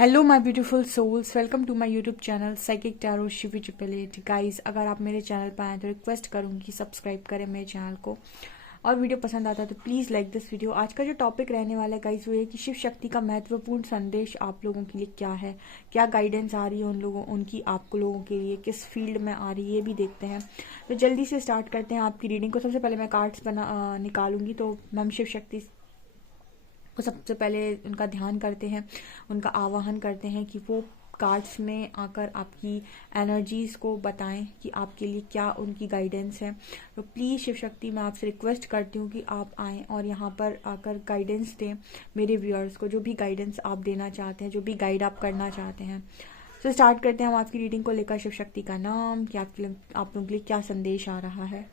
Hello my beautiful souls, welcome to my YouTube channel psychic tarot Shivi triple eight. Guys, अगर आप मेरे channel पर आए तो रिक्वेस्ट करूंगी कि सब्सक्राइब करें मेरे चैनल को, और वीडियो पसंद आता है तो प्लीज़ लाइक दिस वीडियो। आज का जो टॉपिक रहने वाला है गाइस वो है कि शिव शक्ति का महत्वपूर्ण संदेश आप लोगों के लिए क्या है, क्या गाइडेंस आ रही है उनकी आप लोगों के लिए, किस फील्ड में आ रही है, ये भी देखते हैं। तो जल्दी से स्टार्ट करते हैं आपकी रीडिंग को। सबसे पहले मैं कार्ड्स निकालूंगी। तो मैम शिव शक्ति को सबसे पहले उनका ध्यान करते हैं, उनका आवाहन करते हैं कि वो कार्ड्स में आकर आपकी एनर्जीज़ को बताएं कि आपके लिए क्या उनकी गाइडेंस है। तो प्लीज़ शिव शक्ति, मैं आपसे रिक्वेस्ट करती हूँ कि आप आएँ और यहाँ पर आकर गाइडेंस दें मेरे व्यूअर्स को, जो भी गाइडेंस आप देना चाहते हैं, जो भी गाइड आप करना चाहते हैं। तो स्टार्ट करते हैं हम आपकी रीडिंग को लेकर। शिव शक्ति का नाम कि आप लोगों के लिए क्या संदेश आ रहा है।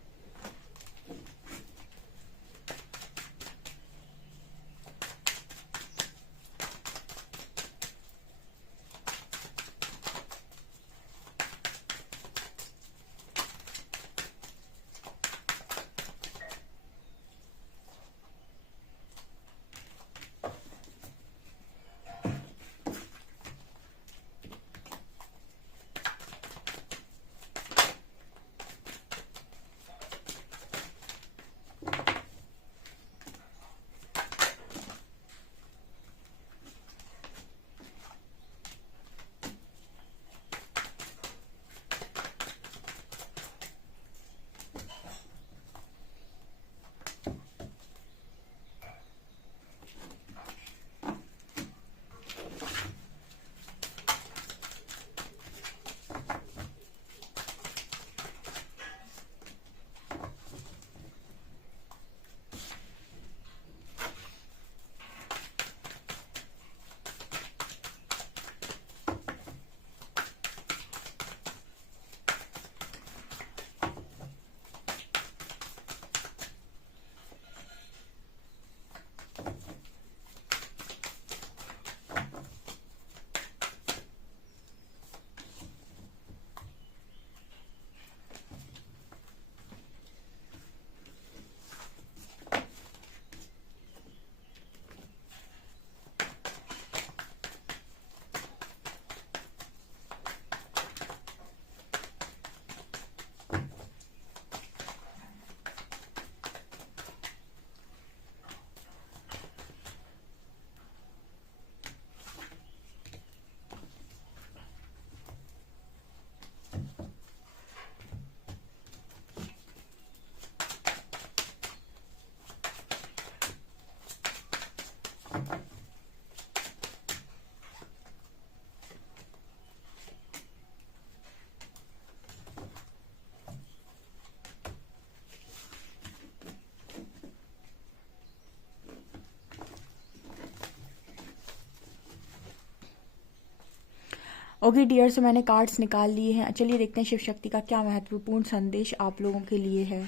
ओके डियर, सो मैंने कार्ड्स निकाल लिए हैं। चलिए देखते हैं शिव शक्ति का क्या महत्वपूर्ण संदेश आप लोगों के लिए है।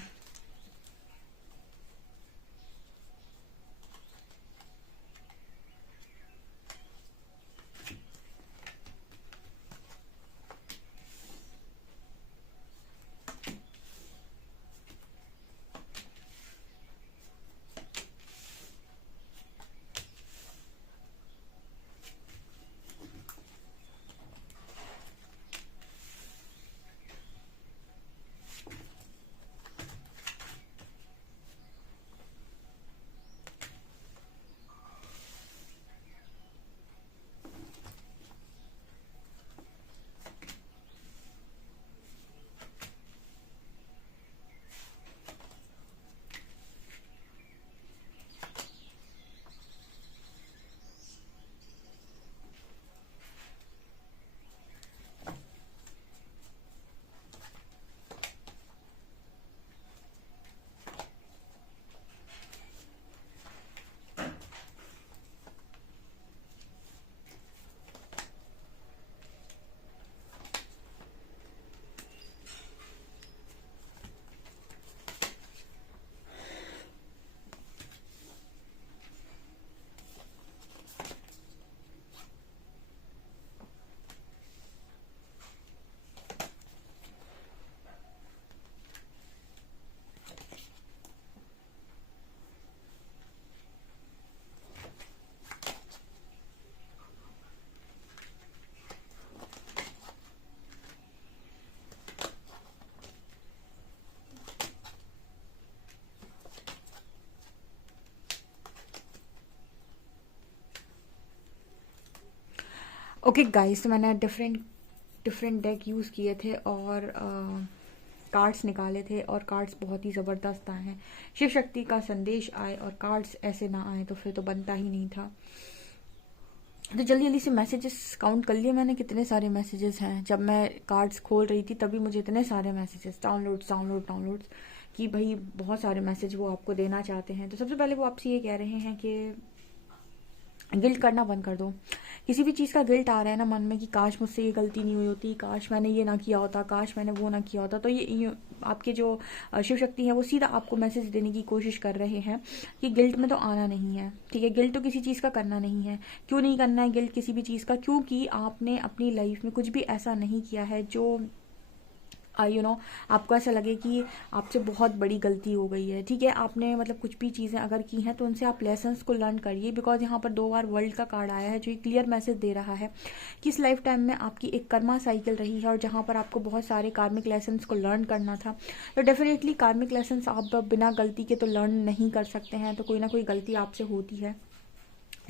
ओके गाइस, तो मैंने डिफरेंट डेक यूज़ किए थे और कार्ड्स निकाले थे और कार्ड्स बहुत ही ज़बरदस्त आए हैं। शिव शक्ति का संदेश आए और कार्ड्स ऐसे ना आए तो फिर तो बनता ही नहीं था। तो जल्दी जल्दी से मैसेजेस काउंट कर लिए मैंने, कितने सारे मैसेजेस हैं। जब मैं कार्ड्स खोल रही थी तभी मुझे इतने सारे मैसेजेस, डाउनलोड्स कि भाई बहुत सारे मैसेज वो आपको देना चाहते हैं। तो सबसे पहले वो आपसे ये कह रहे हैं कि गिल्ट करना बंद कर दो। किसी भी चीज़ का गिल्ट आ रहा है ना मन में कि काश मुझसे ये गलती नहीं हुई होती, काश मैंने ये ना किया होता, काश मैंने वो ना किया होता, तो ये आपके जो शिव शक्ति है वो सीधा आपको मैसेज देने की कोशिश कर रहे हैं कि गिल्ट में तो आना नहीं है। ठीक है, गिल्ट तो किसी चीज़ का करना नहीं है। क्यों नहीं करना है गिल्ट किसी भी चीज़ का? क्योंकि आपने अपनी लाइफ में कुछ भी ऐसा नहीं किया है जो आपको ऐसा लगे कि आपसे बहुत बड़ी गलती हो गई है। ठीक है, आपने मतलब कुछ भी चीज़ें अगर की हैं तो उनसे आप लेसन्स को लर्न करिए। बिकॉज यहाँ पर 2 बार वर्ल्ड का कार्ड आया है जो एक क्लियर मैसेज दे रहा है कि इस लाइफ टाइम में आपकी एक कर्मा साइकिल रही है और जहाँ पर आपको बहुत सारे कार्मिक लेसन्स को लर्न करना था। तो डेफिनेटली कार्मिक लेसन्स आप बिना गलती के तो लर्न नहीं कर सकते हैं, तो कोई ना कोई गलती आपसे होती है।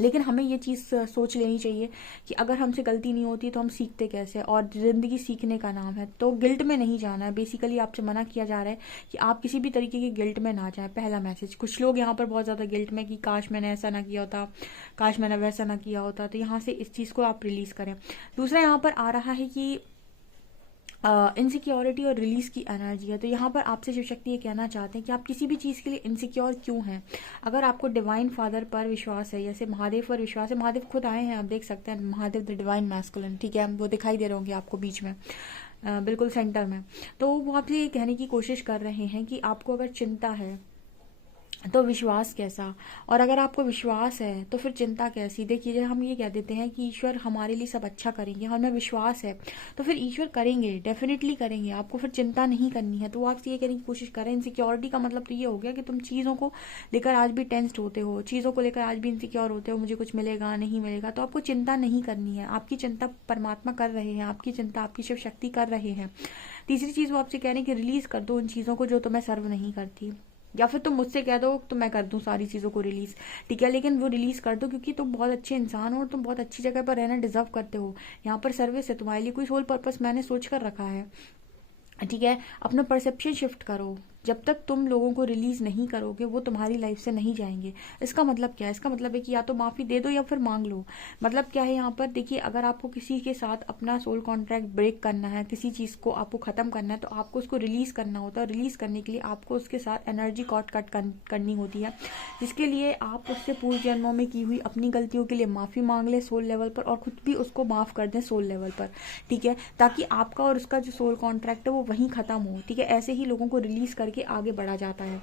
लेकिन हमें ये चीज़ सोच लेनी चाहिए कि अगर हमसे गलती नहीं होती तो हम सीखते कैसे, और ज़िंदगी सीखने का नाम है। तो गिल्ट में नहीं जाना है। बेसिकली आपसे मना किया जा रहा है कि आप किसी भी तरीके के गिल्ट में ना जाएं। पहला मैसेज, कुछ लोग यहाँ पर बहुत ज़्यादा गिल्ट में कि काश मैंने ऐसा ना किया होता, काश मैंने वैसा ना किया होता, तो यहाँ से इस चीज़ को आप रिलीज़ करें। दूसरा यहाँ पर आ रहा है कि इनसिक्योरिटी और रिलीज की एनर्जी है। तो यहाँ पर आपसे शिव शक्ति ये कहना चाहते हैं कि आप किसी भी चीज़ के लिए इनसिक्योर क्यों हैं। अगर आपको डिवाइन फादर पर विश्वास है, जैसे महादेव पर विश्वास है, महादेव खुद आए हैं, आप देख सकते हैं, महादेव द डिवाइन मैस्कुलिन। ठीक है, वो दिखाई दे रहे होंगे आपको बीच में, बिल्कुल सेंटर में। तो वो आपसे ये कहने की कोशिश कर रहे हैं कि आपको अगर चिंता है तो विश्वास कैसा, और अगर आपको विश्वास है तो फिर चिंता कैसी। देखिए, जब हम ये कह देते हैं कि ईश्वर हमारे लिए सब अच्छा करेंगे, हमें विश्वास है, तो फिर ईश्वर करेंगे, डेफिनेटली करेंगे। आपको फिर चिंता नहीं करनी है। तो वो आपसे ये कहने की कोशिश करें, इनसिक्योरिटी का मतलब तो ये हो गया कि तुम चीज़ों को लेकर आज भी टेंस्ड होते हो, चीज़ों को लेकर आज भी इनसिक्योर होते हो, मुझे कुछ मिलेगा नहीं मिलेगा। तो आपको चिंता नहीं करनी है। आपकी चिंता परमात्मा कर रहे हैं, आपकी चिंता आपकी शिव शक्ति कर रहे हैं। तीसरी चीज़ वो आपसे कह रहे हैं कि रिलीज कर दो उन चीज़ों को जो तुम्हें सर्व नहीं करती, या फिर तुम मुझसे कह दो तो मैं कर दूं सारी चीज़ों को रिलीज। ठीक है, लेकिन वो रिलीज कर दो क्योंकि तुम बहुत अच्छे इंसान हो और तुम बहुत अच्छी जगह पर रहना डिजर्व करते हो। यहाँ पर सर्विस है, तुम्हारे लिए कोई सोल पर्पस मैंने सोच कर रखा है। ठीक है, अपना परसेप्शन शिफ्ट करो। जब तक तुम लोगों को रिलीज नहीं करोगे वो तुम्हारी लाइफ से नहीं जाएंगे। इसका मतलब क्या है? इसका मतलब है कि या तो माफी दे दो या फिर मांग लो। मतलब क्या है यहाँ पर? देखिए, अगर आपको किसी के साथ अपना सोल कॉन्ट्रैक्ट ब्रेक करना है, किसी चीज को आपको खत्म करना है, तो आपको उसको रिलीज करना होता है। रिलीज करने के लिए आपको उसके साथ एनर्जी कट करनी होती है, जिसके लिए आप उससे पूर्व जन्मों में की हुई अपनी गलतियों के लिए माफी मांग ले सोल लेवल पर, और खुद भी उसको माफ कर दें सोल लेवल पर। ठीक है, ताकि आपका और उसका जो सोल कॉन्ट्रैक्ट है वो वहीं खत्म हो। ठीक है, ऐसे ही लोगों को रिलीज करके आगे बढ़ा जाता है,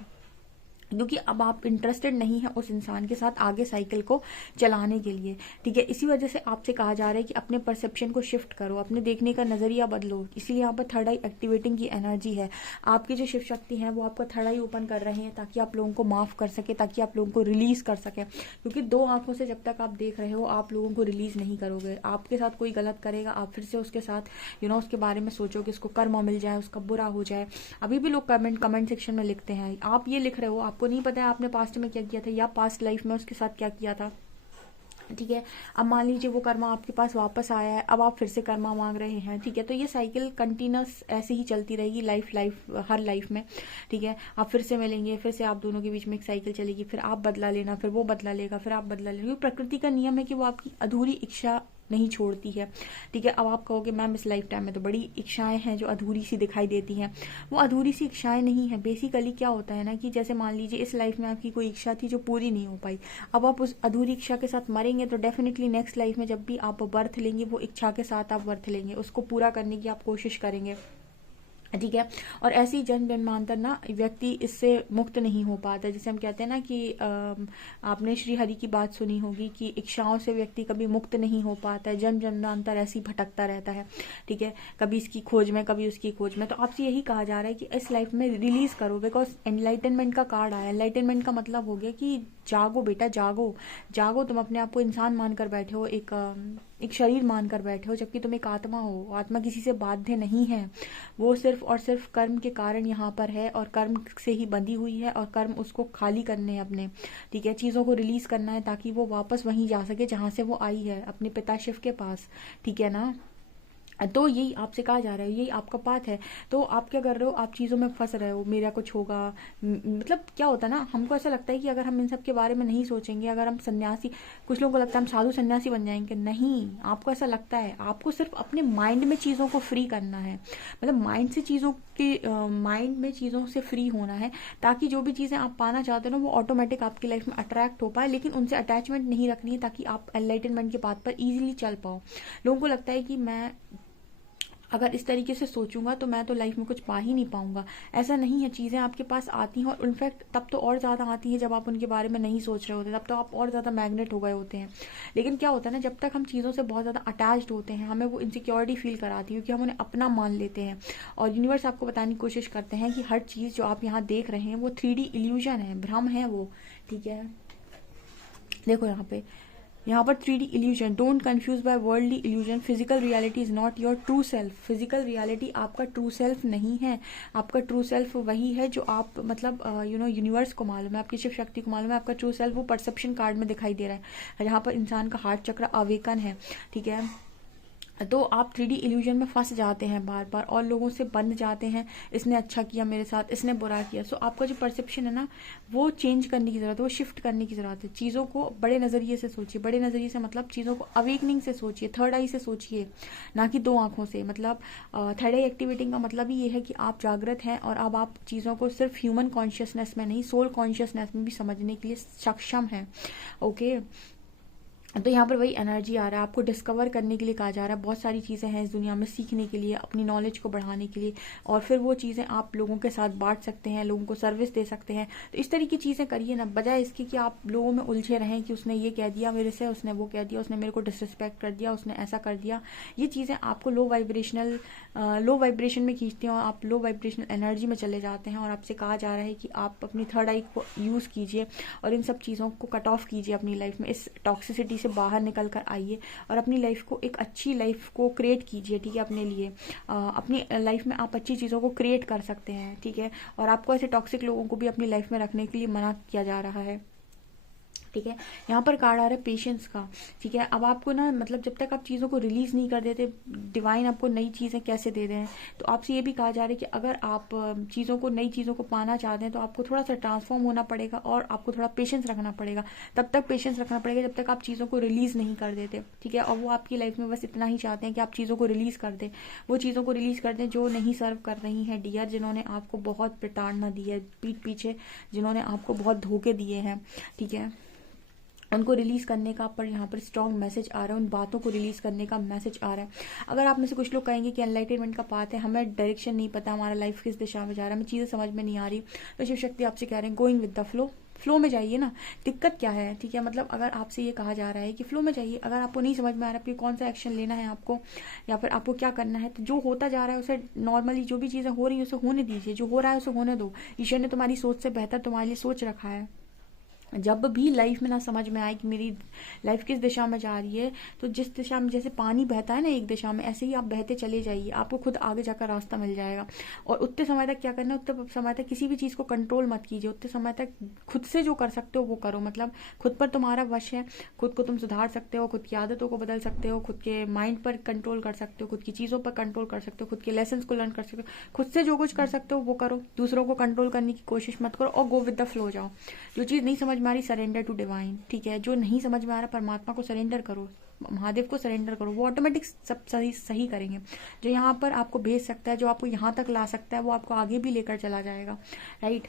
क्योंकि अब आप इंटरेस्टेड नहीं है उस इंसान के साथ आगे साइकिल को चलाने के लिए। ठीक है, इसी वजह से आपसे कहा जा रहा है कि अपने परसेप्शन को शिफ्ट करो, अपने देखने का नजरिया बदलो। इसलिए यहाँ पर थर्ड आई एक्टिवेटिंग की एनर्जी है। आपकी जो शिव शक्ति है वो आपका थर्ड आई ओपन कर रहे हैं ताकि आप लोगों को माफ कर सके, ताकि आप लोगों को रिलीज कर सके। क्योंकि 2 आंखों से जब तक आप देख रहे हो आप लोगों को रिलीज नहीं करोगे। आपके साथ कोई गलत करेगा, आप फिर से उसके साथ उसके बारे में सोचो कि उसको कर्म मिल जाए, उसका बुरा हो जाए। अभी भी लोग कमेंट सेक्शन में लिखते हैं, आप ये लिख रहे हो, आपको नहीं पता है आपने पास्ट में क्या किया था या पास्ट लाइफ में उसके साथ क्या किया था। ठीक है, अब मान लीजिए वो कर्मा आपके पास वापस आया है, अब आप फिर से कर्मा मांग रहे हैं। ठीक है, तो ये साइकिल कंटिन्यूस ऐसे ही चलती रहेगी हर लाइफ में। ठीक है, आप फिर से मिलेंगे, फिर से आप दोनों के बीच में एक साइकिल चलेगी, फिर आप बदला लेना, फिर वो बदला लेगा, फिर आप बदला लेना। प्रकृति का नियम है कि वो आपकी अधूरी इच्छा नहीं छोड़ती है। ठीक है, अब आप कहोगे मैम इस लाइफ टाइम में तो बड़ी इच्छाएं हैं जो अधूरी सी दिखाई देती हैं। वो अधूरी सी इच्छाएं नहीं है। बेसिकली क्या होता है ना कि जैसे मान लीजिए इस लाइफ में आपकी कोई इच्छा थी जो पूरी नहीं हो पाई, अब आप उस अधूरी इच्छा के साथ मरेंगे तो डेफिनेटली नेक्स्ट लाइफ में जब भी आप बर्थ लेंगे वो इच्छा के साथ आप बर्थ लेंगे, उसको पूरा करने की आप कोशिश करेंगे। ठीक है, और ऐसी जन्म जन्मांतर ना व्यक्ति इससे मुक्त नहीं हो पाता। जैसे हम कहते हैं ना कि आपने श्री हरि की बात सुनी होगी कि इच्छाओं से व्यक्ति कभी मुक्त नहीं हो पाता है, जन्म जन्मांतर ऐसे ही भटकता रहता है। ठीक है, कभी इसकी खोज में कभी उसकी खोज में। तो आपसे यही कहा जा रहा है कि इस लाइफ में रिलीज करो, बिकॉज एनलाइटनमेंट का कार्ड आया। एनलाइटनमेंट का मतलब हो गया कि जागो बेटा, जागो जागो। तुम अपने आप को इंसान मानकर बैठे हो, एक एक शरीर मानकर बैठे हो, जबकि तुम एक आत्मा हो। आत्मा किसी से बाध्य नहीं है, वो सिर्फ और सिर्फ कर्म के कारण यहाँ पर है और कर्म से ही बंधी हुई है, और कर्म उसको खाली करने हैं अपने, ठीक है, चीज़ों को रिलीज करना है ताकि वो वापस वहीं जा सके जहाँ से वो आई है, अपने पिता शिव के पास, ठीक है ना। तो यही आपसे कहा जा रहा है, यही आपका पाथ है। तो आप क्या कर रहे हो, आप चीज़ों में फंस रहे हो, मेरा कुछ होगा, मतलब क्या होता है ना, हमको ऐसा लगता है कि अगर हम इन सब के बारे में नहीं सोचेंगे, अगर हम सन्यासी, कुछ लोगों को लगता है हम साधु सन्यासी बन जाएंगे। नहीं, आपको ऐसा लगता है, आपको सिर्फ अपने माइंड में चीज़ों को फ्री करना है, मतलब माइंड से चीज़ों के माइंड में चीज़ों से फ्री होना है, ताकि जो भी चीज़ें आप पाना चाहते हो ना वो ऑटोमेटिक आपकी लाइफ में अट्रैक्ट हो पाए, लेकिन उनसे अटैचमेंट नहीं रखनी है, ताकि आप एनलाइटनमेंट के पाथ पर ईजिली चल पाओ। लोगों को लगता है कि मैं अगर इस तरीके से सोचूंगा तो मैं तो लाइफ में कुछ पा ही नहीं पाऊंगा। ऐसा नहीं है, चीज़ें आपके पास आती हैं, और इनफैक्ट तब तो और ज़्यादा आती हैं जब आप उनके बारे में नहीं सोच रहे होते, तब तो आप और ज़्यादा मैग्नेट हो गए होते हैं। लेकिन क्या होता है ना, जब तक हम चीज़ों से बहुत ज़्यादा अटैच्ड होते हैं, हमें वो इनसिक्योरिटी फील कराती है, क्योंकि हम उन्हें अपना मान लेते हैं। और यूनिवर्स आपको बताने की कोशिश करते हैं कि हर चीज़ जो आप यहाँ देख रहे हैं वो 3D इल्यूजन है, भ्रम है वो, ठीक है। देखो यहाँ पर 3D illusion, don't confuse by worldly illusion, physical reality is not your true self. Physical reality आपका ट्रू सेल्फ नहीं है, आपका ट्रू सेल्फ वही है जो आप मतलब यूनिवर्स को मालूम है, आपकी शिव शक्ति को मालूम है। आपका ट्रू सेल्फ वो परसेप्शन कार्ड में दिखाई दे रहा है, जहाँ पर इंसान का हार्ट चक्र अवेकन है, ठीक है। तो आप 3D इल्यूजन में फंस जाते हैं बार बार, और लोगों से बंध जाते हैं, इसने अच्छा किया मेरे साथ, इसने बुरा किया। सो आपका जो परसेप्शन है ना वो चेंज करने की ज़रूरत है, वो शिफ्ट करने की ज़रूरत है। चीज़ों को बड़े नज़रिए से सोचिए, बड़े नज़रिए से मतलब चीज़ों को अवेकनिंग से सोचिए, थर्ड आई से सोचिए, ना कि 2 आँखों से। मतलब थर्ड आई एक्टिवेटिंग का मतलब ही ये है कि आप जागृत हैं, और अब आप चीज़ों को सिर्फ ह्यूमन कॉन्शियसनेस में नहीं, सोल कॉन्शियसनेस में भी समझने के लिए सक्षम हैं, ओके। तो यहाँ पर वही एनर्जी आ रहा है, आपको डिस्कवर करने के लिए कहा जा रहा है। बहुत सारी चीज़ें हैं इस दुनिया में सीखने के लिए, अपनी नॉलेज को बढ़ाने के लिए, और फिर वो चीज़ें आप लोगों के साथ बांट सकते हैं, लोगों को सर्विस दे सकते हैं। तो इस तरीके की चीज़ें करिए ना, बजाय इसके कि आप लोगों में उलझे रहें कि उसने ये कह दिया मेरे से, उसने वो कह दिया, उसने मेरे को डिसरिस्पेक्ट कर दिया, उसने ऐसा कर दिया। ये चीज़ें आपको लो वाइब्रेशन में खींचती हैं, और आप लो वाइब्रेशनल एनर्जी में चले जाते हैं। और आपसे कहा जा रहा है कि आप अपनी थर्ड आई को यूज़ कीजिए, और इन सब चीज़ों को कट ऑफ कीजिए अपनी लाइफ में, इस टॉक्सिसिटी से बाहर निकल कर आइए, और अपनी लाइफ को एक अच्छी लाइफ को क्रिएट कीजिए, ठीक है। अपने लिए अपनी लाइफ में आप अच्छी चीज़ों को क्रिएट कर सकते हैं, ठीक है। और आपको ऐसे टॉक्सिक लोगों को भी अपनी लाइफ में रखने के लिए मना किया जा रहा है, ठीक है। यहाँ पर कार्ड आ रहा है पेशेंस का, ठीक है। अब आपको ना मतलब जब तक आप चीज़ों को रिलीज नहीं कर देते, डिवाइन आपको नई चीज़ें कैसे दे रहे हैं। तो आपसे ये भी कहा जा रहा है कि अगर आप चीज़ों को, नई चीज़ों को पाना चाहते हैं, तो आपको थोड़ा सा ट्रांसफॉर्म होना पड़ेगा, और आपको थोड़ा पेशेंस रखना पड़ेगा। तब तक पेशेंस रखना पड़ेगा जब तक आप चीज़ों को रिलीज नहीं कर देते, ठीक है। और वो आपकी लाइफ में बस इतना ही चाहते हैं कि आप चीज़ों को रिलीज कर दें, वो चीज़ों को रिलीज कर दें जो नहीं सर्व कर रही हैं डियर, जिन्होंने आपको बहुत प्रताड़ना दी है पीठ पीछे, जिन्होंने आपको बहुत धोखे दिए हैं, ठीक है। उनको रिलीज करने का पर यहाँ पर स्ट्रॉन्ग मैसेज आ रहा है, उन बातों को रिलीज करने का मैसेज आ रहा है। अगर आप में से कुछ लोग कहेंगे कि एनलाइटनमेंट का पाथ है, हमें डायरेक्शन नहीं पता, हमारा लाइफ किस दिशा में जा रहा है, हमें चीज़ें समझ में नहीं आ रही, तो शिव शक्ति आपसे कह रहे हैं going with the flow, flow में जाइए ना। दिक्कत क्या है, ठीक है। मतलब अगर आपसे ये कहा जा रहा है कि फ्लो में जाइए, अगर आपको नहीं समझ में आ रहा है कि कौन सा एक्शन लेना है आपको, या फिर आपको क्या करना है, तो जो होता जा रहा है उसे नॉर्मली, जो भी चीज़ें हो रही है उसे होने दीजिए, जो हो रहा है उसे होने दो। ईश्वर ने तुम्हारी सोच से बेहतर तुम्हारे लिए सोच रखा है। जब भी लाइफ में ना समझ में आए कि मेरी लाइफ किस दिशा में जा रही है, तो जिस दिशा में, जैसे पानी बहता है ना एक दिशा में, ऐसे ही आप बहते चले जाइए, आपको खुद आगे जाकर रास्ता मिल जाएगा। और उतने समय तक क्या करना है, उतने समय तक किसी भी चीज़ को कंट्रोल मत कीजिए, उतने समय तक खुद से जो कर सकते हो वो करो। मतलब खुद पर तुम्हारा वश है, खुद को तुम सुधार सकते हो, खुद की आदतों को बदल सकते हो, खुद के माइंड पर कंट्रोल कर सकते हो, खुद की चीज़ों पर कंट्रोल कर सकते हो, खुद के लेसन को लर्न कर सकते हो। खुद से जो कुछ कर सकते हो वो करो, दूसरों को कंट्रोल करने की कोशिश मत करो, और गो विद द फ्लो जाओ। जो चीज़ नहीं समझ में आ रही, सरेंडर टू डिवाइन, ठीक है। जो नहीं समझ में आ रहा, परमात्मा को सरेंडर करो, महादेव को सरेंडर करो, वो ऑटोमेटिक सब सही करेंगे। जो यहाँ पर आपको भेज सकता है, जो आपको यहाँ तक ला सकता है, वो आपको आगे भी लेकर चला जाएगा, राइट।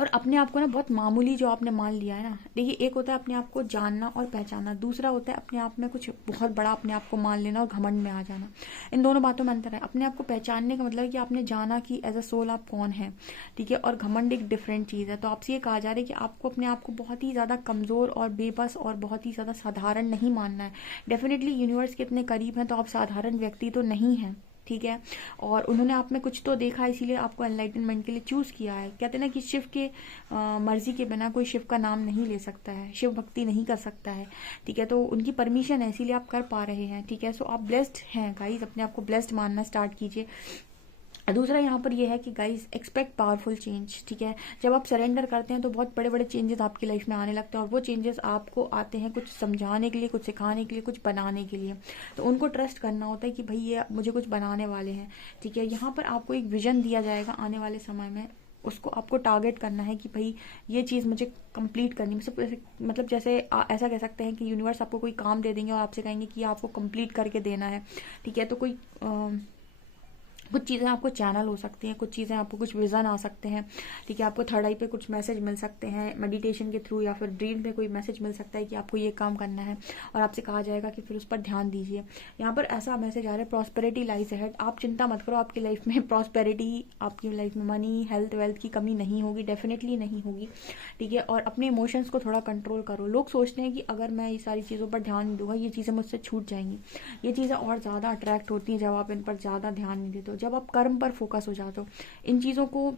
और अपने आप को ना बहुत मामूली जो आपने मान लिया है ना, देखिए एक होता है अपने आप को जानना और पहचानना, दूसरा होता है अपने आप में कुछ बहुत बड़ा अपने आप को मान लेना और घमंड में आ जाना। इन दोनों बातों में अंतर है। अपने आप को पहचानने का मतलब है कि आपने जाना कि एज अ सोल आप कौन है, ठीक है। और घमंड एक डिफरेंट चीज़ है। तो आपसे ये कहा जा रहा है कि आपको अपने आप को बहुत ही ज़्यादा कमज़ोर और बेबस और बहुत ही ज़्यादा साधारण नहीं मानना है। डेफिनेटली यूनिवर्स के इतने करीब हैं तो आप साधारण व्यक्ति तो नहीं हैं, ठीक है, और उन्होंने आप में कुछ तो देखा, इसीलिए आपको एनलाइटनमेंट के लिए चूज किया है। कहते हैं ना कि शिव के मर्जी के बिना कोई शिव का नाम नहीं ले सकता है, शिव भक्ति नहीं कर सकता है, ठीक है। तो उनकी परमिशन है, इसीलिए आप कर पा रहे हैं, ठीक है। सो आप ब्लेस्ड हैं गाइज, अपने आप को ब्लेस्ड मानना स्टार्ट कीजिए। दूसरा यहाँ पर ये है कि गाइज एक्सपेक्ट पावरफुल चेंज, ठीक है। जब आप सरेंडर करते हैं तो बहुत बड़े बड़े चेंजेस आपकी लाइफ में आने लगते हैं, और वो चेंजेस आपको आते हैं कुछ समझाने के लिए, कुछ सिखाने के लिए, कुछ बनाने के लिए। तो उनको ट्रस्ट करना होता है कि भाई ये मुझे कुछ बनाने वाले हैं, ठीक है। यहाँ पर आपको एक विजन दिया जाएगा आने वाले समय में, उसको आपको टारगेट करना है कि भाई ये चीज़ मुझे कंप्लीट करनी है। मतलब जैसे ऐसा कह सकते हैं कि यूनिवर्स आपको कोई काम दे देंगे और आपसे कहेंगे कि आपको कंप्लीट करके देना है, ठीक है। तो कुछ चीज़ें आपको चैनल हो सकती हैं, कुछ चीज़ें आपको कुछ विज़न आ सकते हैं, ठीक है। आपको थर्ड आई पे कुछ मैसेज मिल सकते हैं मेडिटेशन के थ्रू, या फिर ड्रीम पे कोई मैसेज मिल सकता है कि आपको ये काम करना है, और आपसे कहा जाएगा कि फिर उस पर ध्यान दीजिए। यहाँ पर ऐसा मैसेज आ रहा है, प्रॉस्पेरिटी लाइज अहेड। आप चिंता मत करो, आपकी लाइफ में प्रॉस्पेरिटी, आपकी लाइफ में मनी, हेल्थ, वेल्थ की कमी नहीं होगी, डेफिनेटली नहीं होगी, ठीक है। और अपने इमोशंस को थोड़ा कंट्रोल करो। लोग सोचते हैं कि अगर मैं ये सारी चीज़ों पर ध्यान नहीं दूंगा, ये चीज़ें मुझसे छूट जाएंगी। ये चीज़ें और ज़्यादा अट्रैक्ट होती हैं जब आप इन पर ज़्यादा ध्यान नहीं देते हो, जब आप कर्म पर फोकस हो जाते हो। इन चीज़ों को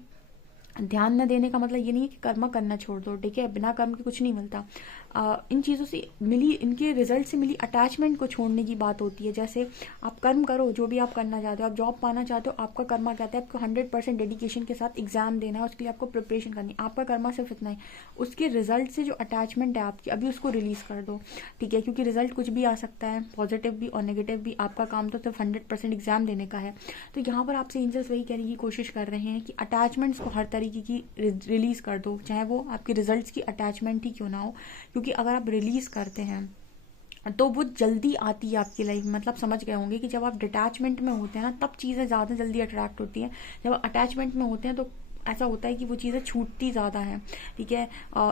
ध्यान न देने का मतलब ये नहीं है कि कर्म करना छोड़ दो, ठीक है। बिना कर्म के कुछ नहीं मिलता। इन चीज़ों से मिली, इनके रिजल्ट से मिली अटैचमेंट को छोड़ने की बात होती है। जैसे आप कर्म करो, जो भी आप करना चाहते हो, आप जॉब पाना चाहते हो, आपका कर्मा कहता है आपको 100% डेडिकेशन के साथ एग्जाम देना है, उसके लिए आपको प्रिपरेशन करनी है। आपका कर्मा सिर्फ इतना है, उसके रिजल्ट से जो अटैचमेंट है आपकी, अभी उसको रिलीज कर दो, ठीक है। क्योंकि रिजल्ट कुछ भी आ सकता है, पॉजिटिव भी और नेगेटिव भी। आपका काम तो सिर्फ 100% एग्जाम देने का है। तो यहाँ पर आपसे एंजल्स वही कहने की कोशिश कर रहे हैं कि अटैचमेंट्स को हर तरीके की रिलीज कर दो, चाहे वो आपके रिजल्ट्स की अटैचमेंट ही क्यों ना हो। क्योंकि अगर आप रिलीज करते हैं तो वो जल्दी आती है आपकी लाइफ में। मतलब समझ गए होंगे कि जब आप डिटैचमेंट में होते हैं ना, तब चीज़ें ज़्यादा जल्दी अट्रैक्ट होती हैं। जब आप अटैचमेंट में होते हैं तो ऐसा होता है कि वो चीज़ें छूटती ज़्यादा हैं, ठीक है।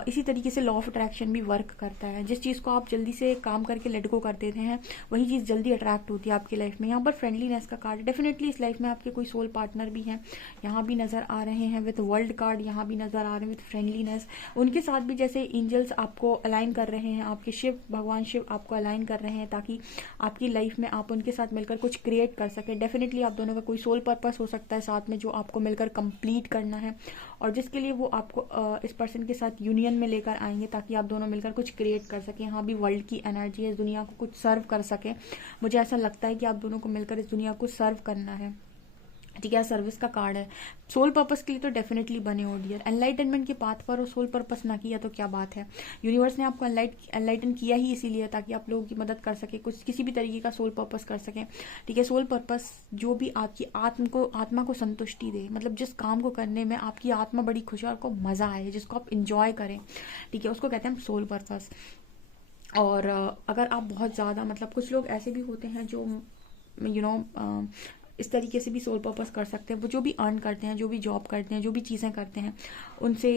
इसी तरीके से लॉ ऑफ अट्रैक्शन भी वर्क करता है। जिस चीज़ को आप जल्दी से काम करके लेट गो कर देते हैं, वही चीज़ जल्दी अट्रैक्ट होती है आपकी लाइफ में। यहाँ पर फ्रेंडलीनेस का कार्ड, डेफिनेटली इस लाइफ में आपके कोई सोल पार्टनर भी हैं, यहाँ भी नज़र आ रहे हैं विद वर्ल्ड कार्ड, यहाँ भी नज़र आ रहे हैं विद फ्रेंडलीनेस। उनके साथ भी जैसे एंजल्स आपको अलाइन कर रहे हैं, आपके शिव, भगवान शिव आपको अलाइन कर रहे हैं, ताकि आपकी लाइफ में आप उनके साथ मिलकर कुछ क्रिएट कर सकें। डेफिनेटली आप दोनों का कोई सोल पर्पस हो सकता है साथ में, जो आपको मिलकर कंप्लीट करना है, और जिसके लिए वो आपको इस पर्सन के साथ यूनियन में लेकर आएंगे, ताकि आप दोनों मिलकर कुछ क्रिएट कर सकें। यहाँ भी वर्ल्ड की एनर्जी है, इस दुनिया को कुछ सर्व कर सके। मुझे ऐसा लगता है कि आप दोनों को मिलकर इस दुनिया को सर्व करना है, ठीक है। सर्विस का कार्ड है। सोल पर्पस के लिए तो डेफिनेटली बने हो डियर। एनलाइटनमेंट के पाथ पर और सोल पर्पस ना किया तो क्या बात है। यूनिवर्स ने आपको एनलाइटन किया ही इसीलिए ताकि आप लोगों की मदद कर सके, कुछ किसी भी तरीके का सोल पर्पस कर सके, ठीक है। सोल पर्पस जो भी आपकी आत्मा को संतुष्टि दे, मतलब जिस काम को करने में आपकी आत्मा बड़ी खुश है और आपको मजा आए, जिसको आप इंजॉय करें, ठीक है, उसको कहते हैं सोल पर्पस। और अगर आप बहुत ज़्यादा, मतलब कुछ लोग ऐसे भी होते हैं जो इस तरीके से भी सोल पर्पस कर सकते हैं। वो जो भी अर्न करते हैं, जो भी जॉब करते हैं, जो भी चीज़ें करते हैं, उनसे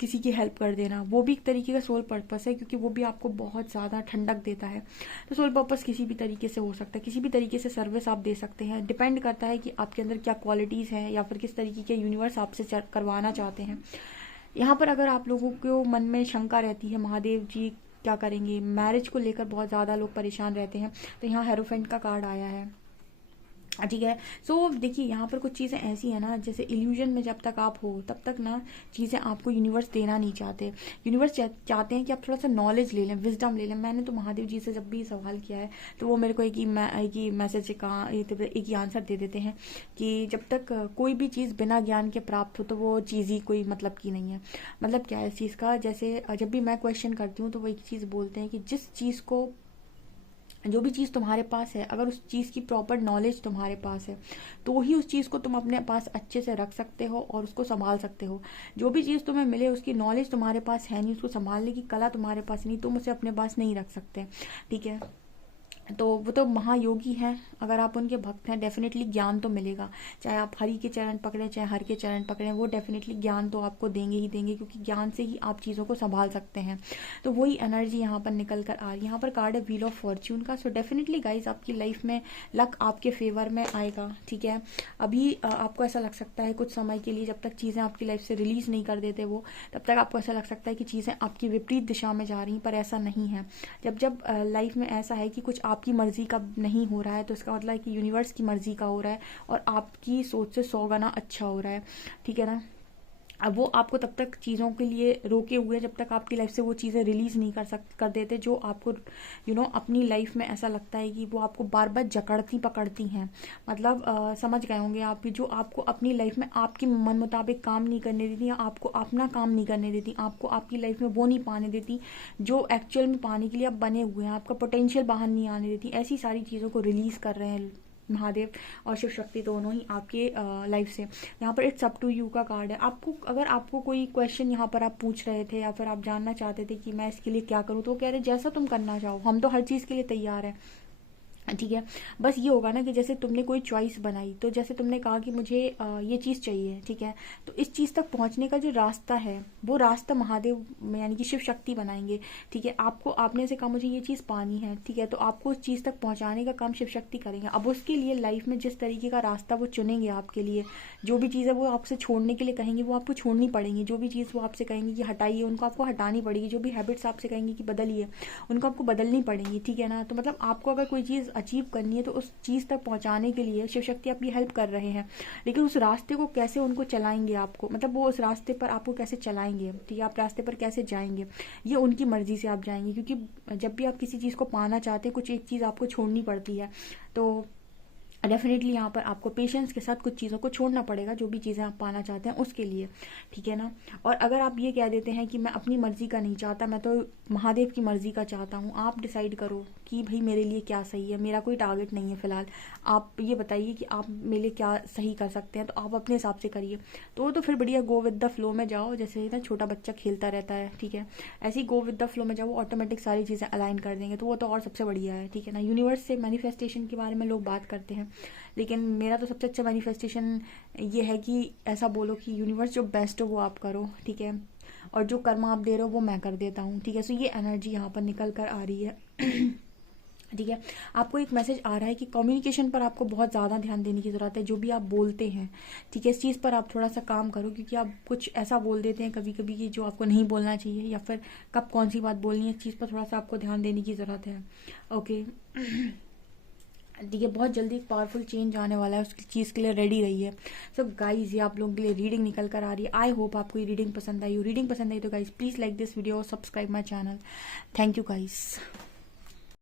किसी की हेल्प कर देना, वो भी एक तरीके का सोल पर्पस है, क्योंकि वो भी आपको बहुत ज़्यादा ठंडक देता है। तो सोल पर्पस किसी भी तरीके से हो सकता है, किसी भी तरीके से सर्विस आप दे सकते हैं। डिपेंड करता है कि आपके अंदर क्या क्वालिटीज़ हैं, या फिर किस तरीके के यूनिवर्स आपसे करवाना चाहते हैं। यहाँ पर अगर आप लोगों को मन में शंका रहती है, महादेव जी क्या करेंगे, मैरिज को लेकर बहुत ज़्यादा लोग परेशान रहते हैं, तो यहाँ हेरोफेंट का कार्ड आया है, ठीक है। सो देखिए, यहाँ पर कुछ चीज़ें ऐसी है ना, जैसे इल्यूजन में जब तक आप हो तब तक ना चीज़ें आपको यूनिवर्स देना नहीं चाहते। यूनिवर्स चाहते हैं कि आप थोड़ा सा नॉलेज ले लें, विजडम ले लें। मैंने तो महादेव जी से जब भी सवाल किया है तो वो मेरे को एक ही मैसेज का एक ही आंसर दे देते हैं कि जब तक कोई भी चीज़ बिना ज्ञान के प्राप्त हो तो वो चीज़ ही कोई मतलब की नहीं है। मतलब क्या है इस चीज़ का, जैसे जब भी मैं क्वेश्चन करती हूँ तो वो एक चीज़ बोलते हैं कि जिस चीज़ को, जो भी चीज़ तुम्हारे पास है, अगर उस चीज़ की प्रॉपर नॉलेज तुम्हारे पास है तो ही उस चीज़ को तुम अपने पास अच्छे से रख सकते हो और उसको संभाल सकते हो। जो भी चीज़ तुम्हें मिले उसकी नॉलेज तुम्हारे पास है नहीं, उसको संभालने की कला तुम्हारे पास नहीं, तुम उसे अपने पास नहीं रख सकते, ठीक है। तो वो तो महायोगी हैं, अगर आप उनके भक्त हैं डेफिनेटली ज्ञान तो मिलेगा। चाहे आप हरि के चरण पकड़ें, चाहे हर के चरण पकड़ें, वो डेफिनेटली ज्ञान तो आपको देंगे ही देंगे, क्योंकि ज्ञान से ही आप चीज़ों को संभाल सकते हैं। तो वही एनर्जी यहाँ पर निकल कर आ रही है। यहाँ पर कार्ड है व्हील ऑफ फॉर्च्यून का। सो डेफिनेटली गाइज आपकी लाइफ में लक आपके फेवर में आएगा, ठीक है। अभी आपको ऐसा लग सकता है कुछ समय के लिए, जब तक चीज़ें आपकी लाइफ से रिलीज नहीं कर देते वो, तब तक आपको ऐसा लग सकता है कि चीज़ें आपकी विपरीत दिशा में जा रही हैं, पर ऐसा नहीं है। जब लाइफ में ऐसा है कि कुछ आप आपकी मर्जी का नहीं हो रहा है तो इसका मतलब है कि यूनिवर्स की मर्जी का हो रहा है और आपकी सोच से 100 गुना अच्छा हो रहा है, ठीक है ना। अब वो आपको तब तक चीज़ों के लिए रोके हुए हैं जब तक आपकी लाइफ से वो चीज़ें रिलीज़ नहीं कर देते जो आपको अपनी लाइफ में ऐसा लगता है कि वो आपको बार बार जकड़ती पकड़ती हैं। मतलब समझ गए होंगे आप भी, जो आपको अपनी लाइफ में आपके मन मुताबिक काम नहीं करने देती या आपको अपना काम नहीं करने देती, आपको आपकी लाइफ में वो नहीं पाने देती जो एक्चुअल में पाने के लिए आप बने हुए हैं, आपका पोटेंशियल बाहर नहीं आने देती। ऐसी सारी चीज़ों को रिलीज़ कर रहे हैं महादेव और शिव शक्ति दोनों ही आपके लाइफ से। यहाँ पर इट्स अप टू यू का कार्ड है। आपको अगर आपको कोई क्वेश्चन यहाँ पर आप पूछ रहे थे या फिर आप जानना चाहते थे कि मैं इसके लिए क्या करूँ, तो वो कह रहे जैसा तुम करना चाहो, हम तो हर चीज़ के लिए तैयार हैं, ठीक है। बस ये होगा ना कि जैसे तुमने कोई चॉइस बनाई, तो जैसे तुमने कहा कि मुझे ये चीज़ चाहिए, ठीक है, तो इस चीज़ तक पहुंचने का जो रास्ता है वो रास्ता महादेव यानी कि शिव शक्ति बनाएंगे, ठीक है। आपने से कहा मुझे ये चीज़ पानी है, ठीक है, तो आपको उस चीज़ तक पहुंचाने का काम शिव शक्ति करेंगे। अब उसके लिए लाइफ में जिस तरीके का रास्ता वो चुनेंगे आपके लिए, जो भी चीज़ है वो आपसे छोड़ने के लिए कहेंगे वो आपको छोड़नी पड़ेंगी, जो भी चीज़ वो आपसे कहेंगे कि हटाइए उनको आपको हटानी पड़ेगी, जो भी हैबिट्स आपसे कहेंगे कि बदलिए उनको आपको बदलनी पड़ेंगी, ठीक है ना। तो मतलब आपको अगर कोई चीज़ अचीव करनी है तो उस चीज़ तक पहुंचाने के लिए शिव शक्ति आपकी हेल्प कर रहे हैं, लेकिन उस रास्ते को कैसे उनको चलाएंगे आपको, मतलब वो उस रास्ते पर आपको कैसे चलाएंगे, ठीक है, आप रास्ते पर कैसे जाएंगे ये उनकी मर्जी से आप जाएंगे। क्योंकि जब भी आप किसी चीज़ को पाना चाहते हैं कुछ एक चीज़ आपको छोड़नी पड़ती है, तो डेफिनेटली यहाँ पर आपको पेशेंस के साथ कुछ चीज़ों को छोड़ना पड़ेगा जो भी चीज़ें आप पाना चाहते हैं उसके लिए, ठीक है ना। और अगर आप ये कह देते हैं कि मैं अपनी मर्जी का नहीं चाहता, मैं तो महादेव की मर्जी का चाहता हूँ, आप डिसाइड करो कि भाई मेरे लिए क्या सही है, मेरा कोई टारगेट नहीं है फ़िलहाल, आप ये बताइए कि आप मेरे लिए क्या सही कर सकते हैं, तो आप अपने हिसाब से करिए। तो फिर बढ़िया गो विद द फ्लो में जाओ, जैसे ना छोटा बच्चा खेलता रहता है, ठीक है, ऐसे ही गो विद द फ्लो में जाओ, ऑटोमेटिक सारी चीज़ें अलाइन कर देंगे, तो वो तो और सबसे बढ़िया है, ठीक है ना। यूनिवर्स से मैनिफेस्टेशन के बारे में लोग बात करते हैं, लेकिन मेरा तो सबसे अच्छा मैनिफेस्टेशन ये है कि ऐसा बोलो कि यूनिवर्स जो बेस्ट हो वो आप करो, ठीक है, और जो कर्म आप दे रहे हो वो मैं कर देता हूँ, ठीक है। सो ये एनर्जी यहाँ पर निकल कर आ रही है ठीक है। आपको एक मैसेज आ रहा है कि कम्युनिकेशन पर आपको बहुत ज़्यादा ध्यान देने की ज़रूरत है, जो भी आप बोलते हैं, ठीक है, इस चीज़ पर आप थोड़ा सा काम करो, क्योंकि आप कुछ ऐसा बोल देते हैं कभी कभी कि जो आपको नहीं बोलना चाहिए, या फिर कब कौन सी बात बोलनी है, इस चीज़ पर थोड़ा सा आपको ध्यान देने की ज़रूरत है, ओके ठीक है। बहुत जल्दी एक पावरफुल चेंज आने वाला है, उस चीज़ के लिए रेडी रही है। सो गाइज ये आप लोगों के लिए रीडिंग निकल कर आ रही है। आई होप आपको ये रीडिंग पसंद आई हो। रीडिंग पसंद आई तो guys please like this video और subscribe my channel. Thank you guys.